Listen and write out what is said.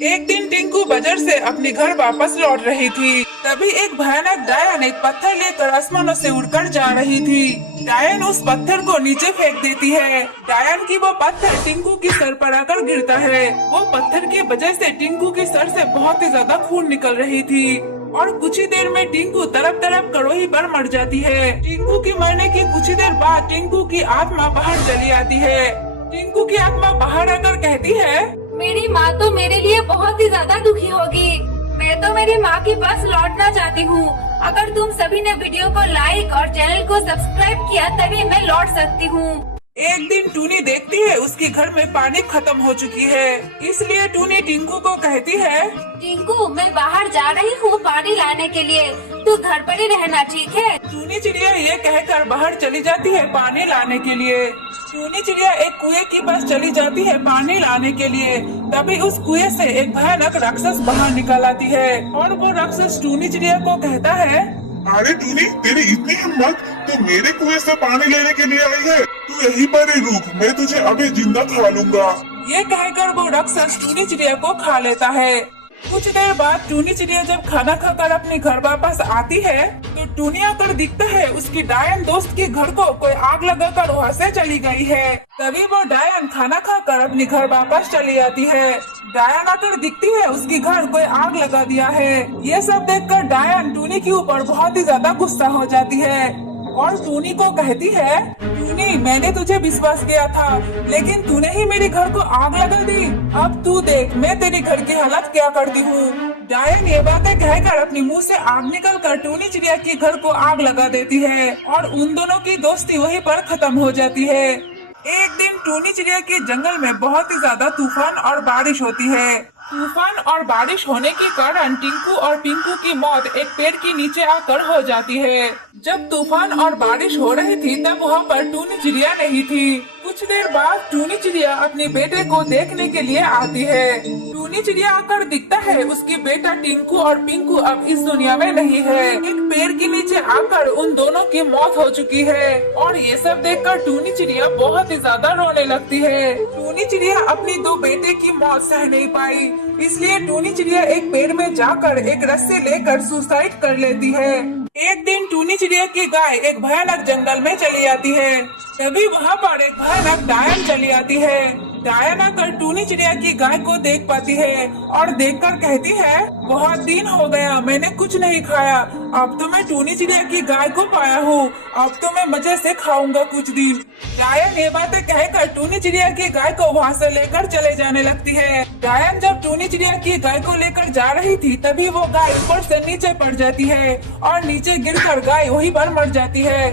एक दिन टिंकू बाजार से अपने घर वापस लौट रही थी। तभी एक भयानक डायन एक पत्थर लेकर आसमानों से उड़कर जा रही थी। डायन उस पत्थर को नीचे फेंक देती है। डायन की वो पत्थर टिंकू की सर पर आकर गिरता है। वो पत्थर की वजह से टिंकू की सर से बहुत ही ज्यादा खून निकल रही थी और कुछ ही देर में टिंकू तरफ तरफ कड़ोही पर मर जाती है। टिंकू की मरने की कुछ ही देर बाद टिंकू की आत्मा बाहर चली आती है। टिंकू की आत्मा बाहर आकर कहती है, मेरी माँ तो मेरे लिए बहुत ही ज्यादा दुखी होगी। मैं तो मेरी माँ के पास लौटना चाहती हूँ। अगर तुम सभी ने वीडियो को लाइक और चैनल को सब्सक्राइब किया तभी मैं लौट सकती हूँ। एक दिन टूनी देखती है उसके घर में पानी खत्म हो चुकी है। इसलिए टूनी टिंकू को कहती है, टिंकू मैं बाहर जा रही हूँ पानी लाने के लिए, तू घर पर ही रहना, ठीक है? टूनी चिड़िया ये कहकर बाहर चली जाती है पानी लाने के लिए। टूनी चिड़िया एक कुएं के पास चली जाती है पानी लाने के लिए। तभी उस कुएं से एक भयानक राक्षस बाहर निकल आती है और वो राक्षस टूनी चिड़िया को कहता है, अरे टूनी, तेरी इतनी हिम्मत, तो मेरे कुएं से पानी लेने के लिए आई है? तू यहीं पर ही रुक, मैं तुझे अभी जिंदा खा लूंगा। ये कहकर वो राक्षस टूनी चिड़िया को खा लेता है। कुछ देर बाद टूनी चिड़िया जब खाना खाकर अपने घर वापस आती है तो टूनी आकर दिखता है उसकी डायन दोस्त के घर को कोई आग लगाकर वहाँ से चली गई है। तभी वो डायन खाना खाकर अपने घर वापस चली आती है। डायन आकर दिखती है उसके घर कोई आग लगा दिया है। ये सब देखकर डायन टूनी के ऊपर बहुत ही ज्यादा गुस्सा हो जाती है और टूनी को कहती है, टूनी मैंने तुझे विश्वास किया था लेकिन तूने ही मेरे घर को आग लगा दी। अब तू देख मैं तेरे घर की हालत क्या करती हूँ। डायन ये बातें कहकर अपने मुंह से आग निकल कर टूनी चिड़िया के घर को आग लगा देती है और उन दोनों की दोस्ती वहीं पर खत्म हो जाती है। एक दिन टूनी चिड़िया के जंगल में बहुत ही ज्यादा तूफान और बारिश होती है। तूफान और बारिश होने के कारण टिंकू और पिंकू की मौत एक पेड़ के नीचे आकर हो जाती है। जब तूफान और बारिश हो रही थी तब वहाँ पर टूनी चिड़िया नहीं थी। कुछ देर बाद टूनी चिड़िया अपने बेटे को देखने के लिए आती है। टूनी चिड़िया आकर दिखता है उसके बेटा टिंकू और पिंकू अब इस दुनिया में नहीं है। एक पेड़ के नीचे आकर उन दोनों की मौत हो चुकी है और ये सब देखकर टूनी चिड़िया बहुत ही ज्यादा रोने लगती है। टूनी चिड़िया अपनी दो बेटे की मौत सह नहीं पाई, इसलिए टूनी चिड़िया एक पेड़ में जाकर एक रस्सी लेकर सुसाइड कर लेती है। एक दिन टूनी चिड़िया की गाय एक भयानक जंगल में चली आती है। तभी वहाँ पर एक भयानक डायन चली आती है। डायन आकर टूनी चिड़िया की गाय को देख पाती है और देखकर कहती है, बहुत दिन हो गया मैंने कुछ नहीं खाया, अब तो मैं टूनी चिड़िया की गाय को पाया हूँ, अब तो मैं मजे से खाऊंगा कुछ दिन। डायन ये बातें कहकर टूनी चिड़िया की गाय को वहाँ से लेकर चले जाने लगती है। डायन जब टूनी चिड़िया की गाय को लेकर जा रही थी तभी वो गाय ऊपर से नीचे पड़ जाती है और नीचे गिरकर गाय वहीं पर मर जाती है।